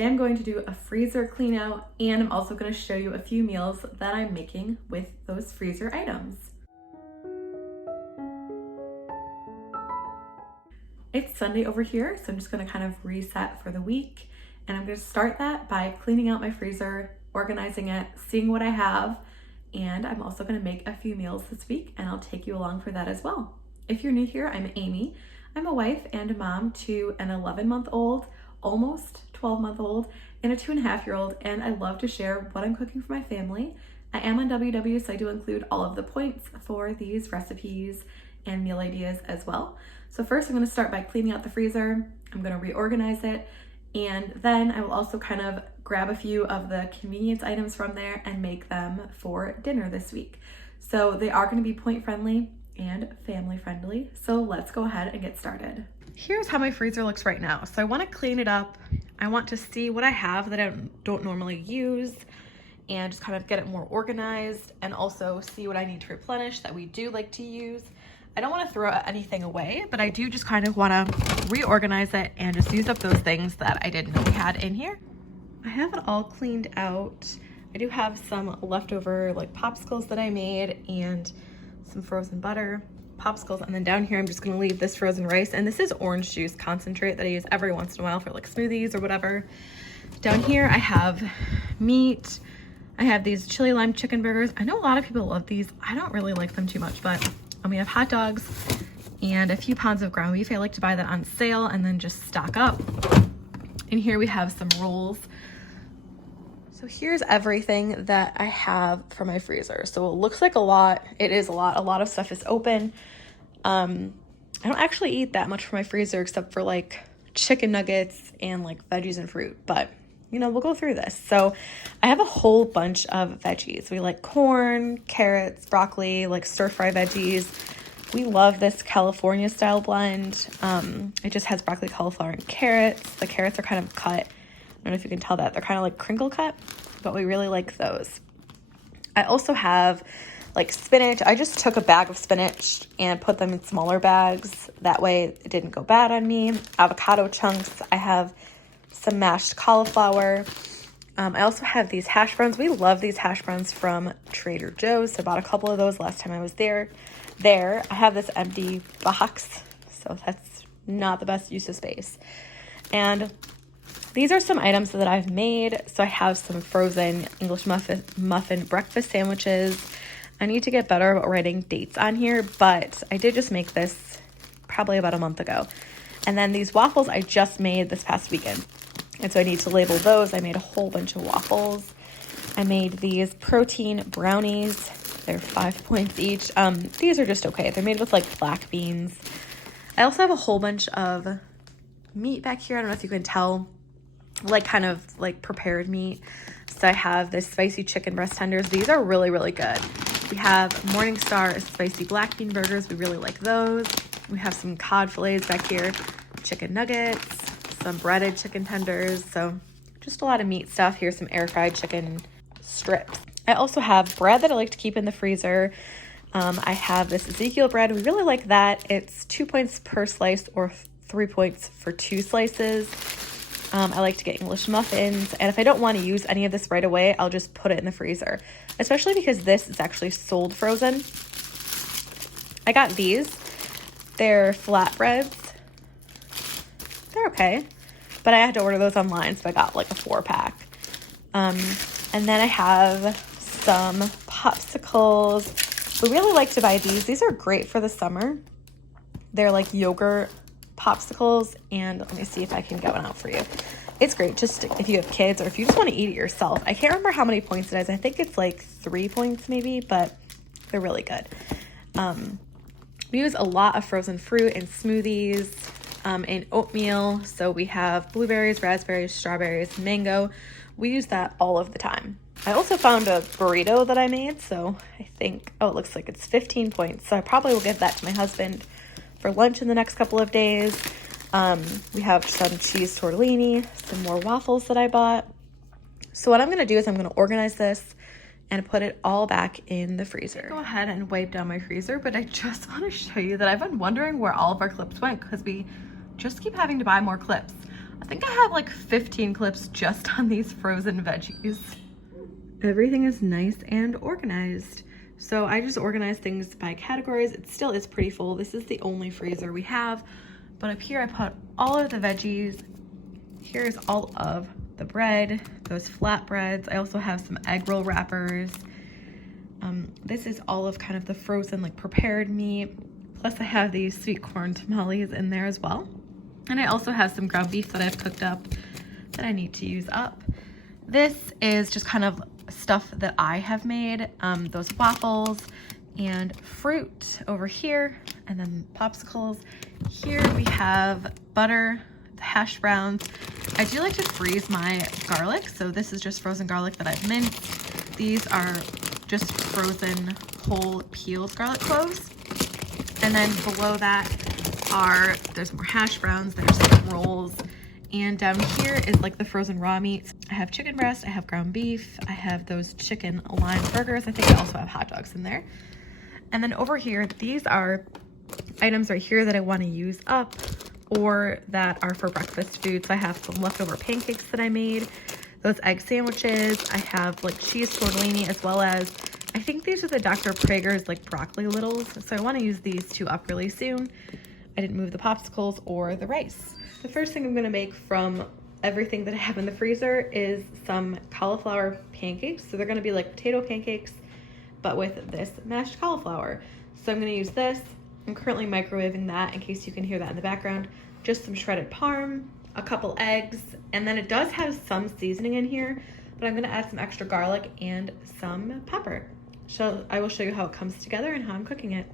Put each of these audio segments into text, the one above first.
Today I'm going to do a freezer clean out, and I'm also going to show you a few meals that I'm making with those freezer items. It's Sunday over here, so I'm just going to kind of reset for the week, and I'm going to start that by cleaning out my freezer, organizing it, seeing what I have, and I'm also going to make a few meals this week, and I'll take you along for that as well. If you're new here, I'm Amy. I'm a wife and a mom to an 11-month-old, almost 12-month-old, and a 2.5-year-old, and I love to share what I'm cooking for my family. I am on WW, so I do include all of the points for these recipes and meal ideas as well. So first I'm going to start by cleaning out the freezer. I'm going to reorganize it, and then I will also kind of grab a few of the convenience items from there and make them for dinner this week. So they are going to be point friendly and family friendly. So let's go ahead and get started. Here's how my freezer looks right now. So I want to clean it up. I want to see what I have that I don't normally use and just kind of get it more organized, and also see what I need to replenish that we do like to use. I don't want to throw anything away, but I do just kind of want to reorganize it and just use up those things that I didn't know we had in here. I have it all cleaned out. I do have some leftover like popsicles that I made and some frozen butter, popsicles, and then down here I'm just going to leave this frozen rice, and this is orange juice concentrate that I use every once in a while for like smoothies or whatever. Down here I have meat. I have these chili lime chicken burgers. I know a lot of people love these. I don't really like them too much, but we have hot dogs and a few pounds of ground beef. I like to buy that on sale and then just stock up. In here we have some rolls. So here's everything that I have for my freezer. So it looks like a lot. It is a lot. A lot of stuff is open. I don't actually eat that much from my freezer except for like chicken nuggets and like veggies and fruit, but you know, we'll go through this. So I have a whole bunch of veggies. We like corn, carrots, broccoli, like stir-fry veggies. We love this California style blend. It just has broccoli, cauliflower, and carrots. The carrots are kind of cut. I don't know if you can tell that. They're kind of like crinkle cut, but we really like those. I also have like spinach. I just took a bag of spinach and put them in smaller bags. That way it didn't go bad on me. Avocado chunks. I have some mashed cauliflower. I also have these hash browns. We love these hash browns from Trader Joe's. So I bought a couple of those last time I was there. I have this empty box, so that's not the best use of space. And these are some items that I've made. So I have some frozen English muffin breakfast sandwiches. I need to get better about writing dates on here, but I did just make this probably about a month ago. And then these waffles I just made this past weekend. And so I need to label those. I made a whole bunch of waffles. I made these protein brownies. They're 5 points each. These are just okay. They're made with like black beans. I also have a whole bunch of meat back here. I don't know if you can tell, like kind of like prepared meat. So I have this spicy chicken breast tenders. These are really, really good. We have Morningstar spicy black bean burgers. We really like those. We have some cod fillets back here, chicken nuggets, some breaded chicken tenders. So just a lot of meat stuff. Here's some air fried chicken strips. I also have bread that I like to keep in the freezer. I have this Ezekiel bread. We really like that. It's 2 points per slice or 3 points for 2 slices. I like to get English muffins, and if I don't want to use any of this right away, I'll just put it in the freezer, especially because this is actually sold frozen. I got these. They're flatbreads. They're okay, but I had to order those online, so I got like a 4-pack. And then I have some popsicles. We really like to buy these. These are great for the summer. They're like yogurt popsicles, and let me see if I can get one out for you. It's great just if you have kids or if you just want to eat it yourself. I can't remember how many points it is. I think it's like 3 points maybe, but they're really good. We use a lot of frozen fruit in smoothies, in oatmeal. So we have blueberries, raspberries, strawberries, mango. We use that all of the time. I also found a burrito that I made, so I think, it looks like it's 15 points. So I probably will give that to my husband for lunch in the next couple of days. We have some cheese tortellini, some more waffles that I bought. So what I'm going to do is I'm going to organize this and put it all back in the freezer. Go ahead and wipe down my freezer, but I just want to show you that I've been wondering where all of our clips went because we just keep having to buy more clips. I think I have like 15 clips just on these frozen veggies. Everything is nice and organized. So I just organized things by categories. It still is pretty full. This is the only freezer we have. But up here I put all of the veggies. Here's all of the bread, those flatbreads. I also have some egg roll wrappers. This is all of kind of the frozen like prepared meat. Plus I have these sweet corn tamales in there as well. And I also have some ground beef that I've cooked up that I need to use up. This is just kind of stuff that I have made. Those waffles and fruit over here, and then popsicles. Here we have butter, the hash browns. I do like to freeze my garlic, so this is just frozen garlic that I've minced. These are just frozen whole peeled garlic cloves. And then below that there's more hash browns, there's some rolls. And down here is like the frozen raw meats. I have chicken breast, I have ground beef, I have those chicken lime burgers. I think I also have hot dogs in there. And then over here, these are items right here that I want to use up or that are for breakfast food. So I have some leftover pancakes that I made, those egg sandwiches. I have like cheese tortellini, as well as, I think these are the Dr. Praeger's like broccoli littles. So I want to use these two up really soon. I didn't move the popsicles or the rice. The first thing I'm going to make from everything that I have in the freezer is some cauliflower pancakes. So they're going to be like potato pancakes, but with this mashed cauliflower. So I'm going to use this. I'm currently microwaving that in case you can hear that in the background. Just some shredded parm, a couple eggs, and then it does have some seasoning in here, but I'm going to add some extra garlic and some pepper. So I will show you how it comes together and how I'm cooking it.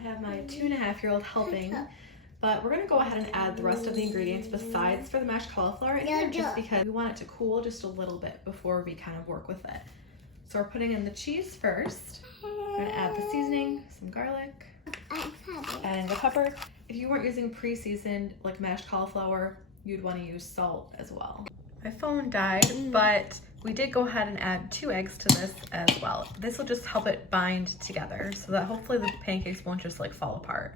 I have my 2.5-year-old helping, but we're going to go ahead and add the rest of the ingredients besides for the mashed cauliflower in here, just because we want it to cool just a little bit before we kind of work with it. So we're putting in the cheese first. We're going to add the seasoning, some garlic, and the pepper. If you weren't using pre-seasoned like mashed cauliflower, you'd want to use salt as well. My phone died, but we did go ahead and add 2 eggs to this as well. This will just help it bind together so that hopefully the pancakes won't just like fall apart.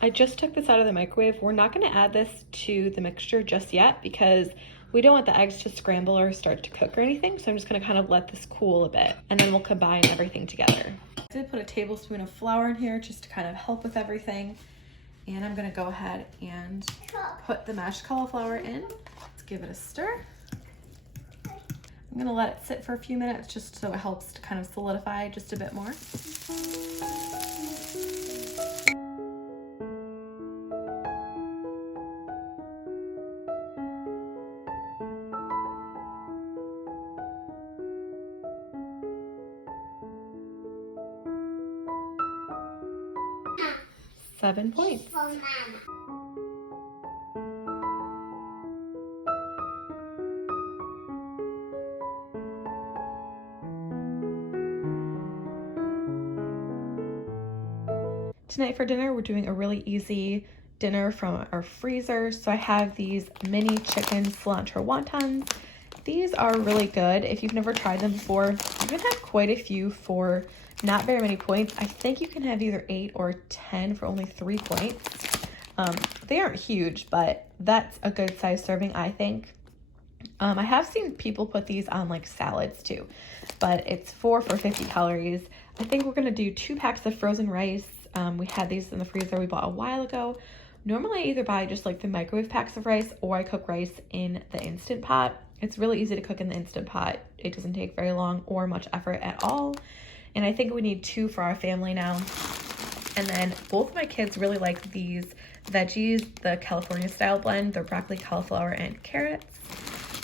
I just took this out of the microwave. We're not going to add this to the mixture just yet because we don't want the eggs to scramble or start to cook or anything. So I'm just going to kind of let this cool a bit and then we'll combine everything together. I did put a tablespoon of flour in here just to kind of help with everything. And I'm going to go ahead and put the mashed cauliflower in. Let's give it a stir. I'm going to let it sit for a few minutes just so it helps to kind of solidify just a bit more. Seven points. Tonight for dinner, we're doing a really easy dinner from our freezer. So I have these mini chicken cilantro wontons. These are really good. If you've never tried them before, you can have quite a few for not very many points. I think you can have either 8 or 10 for only 3 points. They aren't huge, but that's a good size serving, I think. I have seen people put these on like salads too, but it's 4 for 50 calories. I think we're gonna do 2 packs of frozen rice. We had these in the freezer we bought a while ago. Normally I either buy just like the microwave packs of rice or I cook rice in the Instant Pot. It's really easy to cook in the Instant Pot. It doesn't take very long or much effort at all. And I think we need 2 for our family now. And then both of my kids really like these veggies, the California style blend. They're broccoli, cauliflower, and carrots.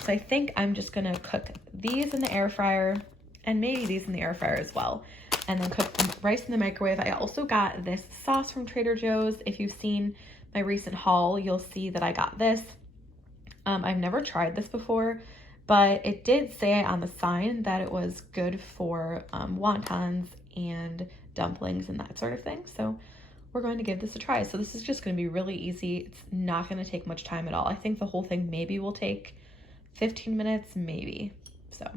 So I think I'm just gonna cook these in the air fryer and maybe these in the air fryer as well. And then cook the rice in the microwave. I also got this sauce from Trader Joe's. If you've seen my recent haul, you'll see that I got this. I've never tried this before, but it did say on the sign that it was good for wontons and dumplings and that sort of thing. So we're going to give this a try. So this is just going to be really easy. It's not going to take much time at all. I think the whole thing maybe will take 15 minutes, maybe. So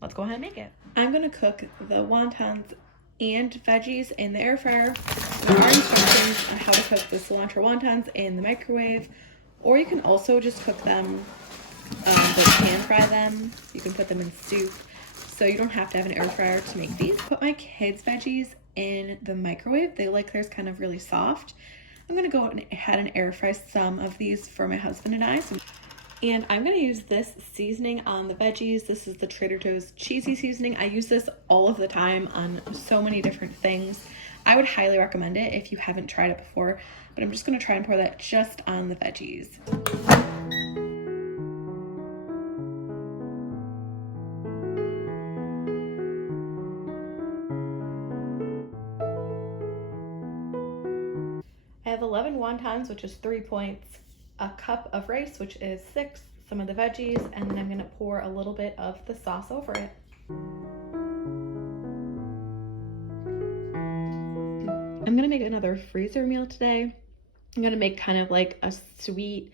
let's go ahead and make it. I'm going to cook the wontons and veggies in the air fryer. There are instructions on how to cook the cilantro wontons in the microwave Or you can also just cook them, but pan fry them. You can put them in soup. So you don't have to have an air fryer to make these. Put my kids' veggies in the microwave. They like theirs kind of really soft. I'm gonna go ahead and air fry some of these for my husband and I. And I'm gonna use this seasoning on the veggies. This is the Trader Joe's cheesy seasoning. I use this all of the time on so many different things. I would highly recommend it if you haven't tried it before, but I'm just gonna try and pour that just on the veggies. I have 11 wontons, which is 3 points, a cup of rice, which is 6, some of the veggies, and then I'm gonna pour a little bit of the sauce over it. I'm gonna make another freezer meal today. I'm gonna make kind of like a sweet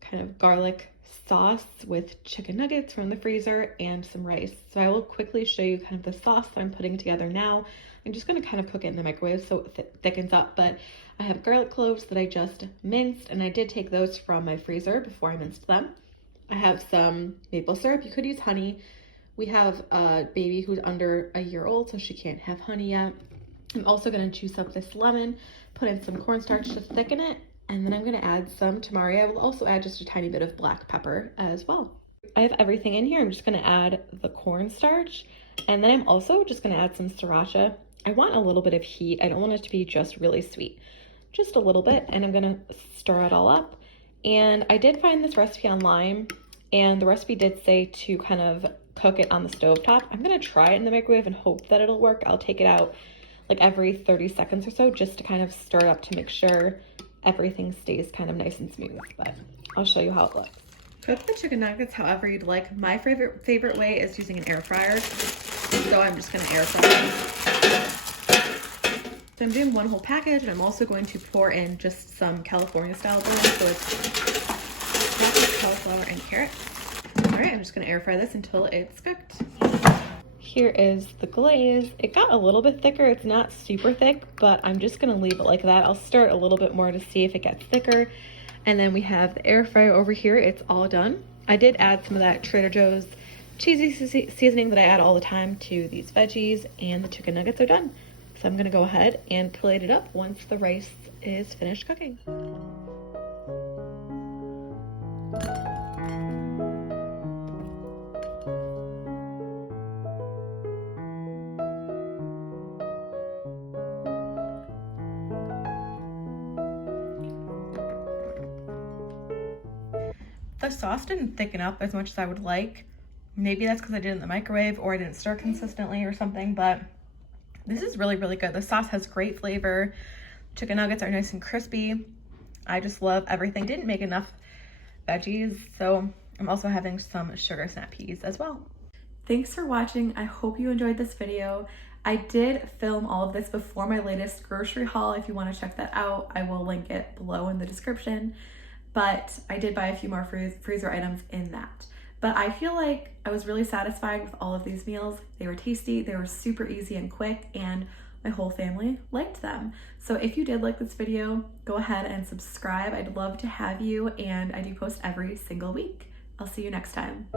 kind of garlic sauce with chicken nuggets from the freezer and some rice. So I will quickly show you kind of the sauce that I'm putting together now. I'm just gonna kind of cook it in the microwave so it thickens up, but I have garlic cloves that I just minced, and I did take those from my freezer before I minced them. I have some maple syrup. You could use honey. We have a baby who's under a year old, so she can't have honey yet. I'm also gonna juice up this lemon, put in some cornstarch to thicken it, and then I'm gonna add some tamari. I will also add just a tiny bit of black pepper as well. I have everything in here. I'm just gonna add the cornstarch, and then I'm also just gonna add some sriracha. I want a little bit of heat. I don't want it to be just really sweet, just a little bit, and I'm gonna stir it all up. And I did find this recipe online, and the recipe did say to kind of cook it on the stove top. I'm gonna try it in the microwave and hope that it'll work. I'll take it out like every 30 seconds or so just to kind of stir it up to make sure everything stays kind of nice and smooth, but I'll show you how it looks. Cook the chicken nuggets however you'd like. My favorite way is using an air fryer, so I'm just gonna air fry them. So I'm doing one whole package, and I'm also going to pour in just some California style bouillon, so it's cauliflower and carrots. All right, I'm just gonna air fry this until it's cooked. Here is the glaze. It got a little bit thicker. It's not super thick, but I'm just gonna leave it like that. I'll stir it a little bit more to see if it gets thicker. And then we have the air fryer over here. It's all done. I did add some of that Trader Joe's cheesy seasoning that I add all the time to these veggies, and the chicken nuggets are done. So I'm gonna go ahead and plate it up once the rice is finished cooking. The sauce didn't thicken up as much as I would like. Maybe that's because I did it in the microwave or I didn't stir consistently or something, but this is really, really good. The sauce has great flavor. Chicken nuggets are nice and crispy. I just love everything. Didn't make enough veggies, so I'm also having some sugar snap peas as well. Thanks for watching. I hope you enjoyed this video. I did film all of this before my latest grocery haul. If you want to check that out, I will link it below in the description. But I did buy a few more freezer items in that. But I feel like I was really satisfied with all of these meals. They were tasty, they were super easy and quick, and my whole family liked them. So if you did like this video, go ahead and subscribe. I'd love to have you, and I do post every single week. I'll see you next time.